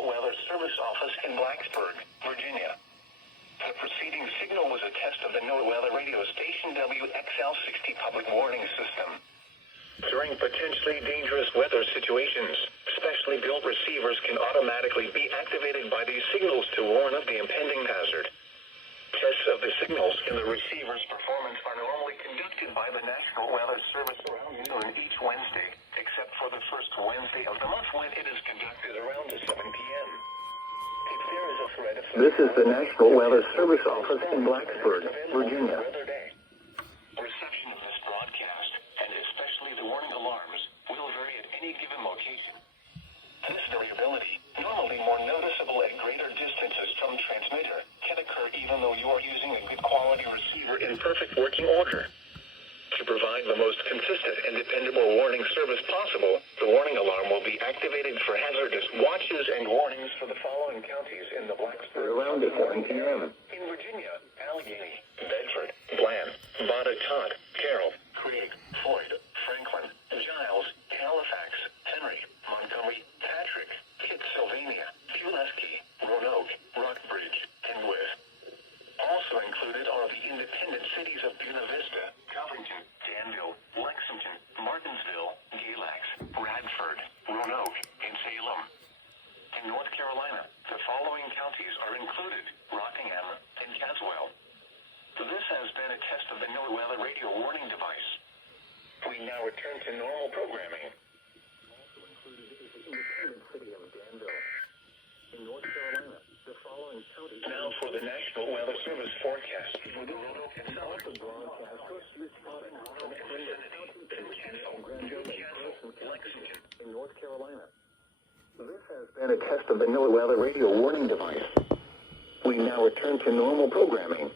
National Weather Service office in Blacksburg, Virginia. The preceding signal was a test of the NOAA weather radio station WXL60 public warning system. During potentially dangerous weather situations, specially built receivers can automatically be activated by these signals to warn of the impending hazard. Tests of the signals and the receiver's performance are normally conducted by the National Weather Service around noon each Wednesday, except for the first Wednesday of the month when it is conducted around 7 p.m. If there is a threat of... This is the National Weather Service office in Blacksburg, Virginia. Reception of this broadcast, and especially the warning alarms, will vary at any given location. This variability, normally more noticeable at greater distances from transmitter, can occur even though you are using a good quality receiver in perfect working order. To provide the most consistent and dependable warning service possible, the warning alarm will be activated for hazardous watches and warnings for the following counties in the Blacksburg around 1 p.m. In Virginia, Allegheny, Bedford, Bland, Botetourt, Carroll, Craig, Floyd, Franklin, Giles, Halifax, Henry, Montgomery, Patrick, Pittsylvania, Pulaski, Roanoke, Rockbridge, and Wythe. Also included are the independent cities of Buena Vista, Covington, Danville, Lexington, Martinsville, Galax, Radford, Roanoke, and Salem. In North Carolina, the following counties are included: Rockingham and Caswell. This has been a test of the NOAA weather radio warning device. We now return to normal programming. Also included is the independent city of Danville. In North Carolina, the following counties... Now for the National Weather Service forecast for the Roanoke and South broadcast. Lexington. In North Carolina. This has been a test of the NOAA weather radio warning device. We now return to normal programming.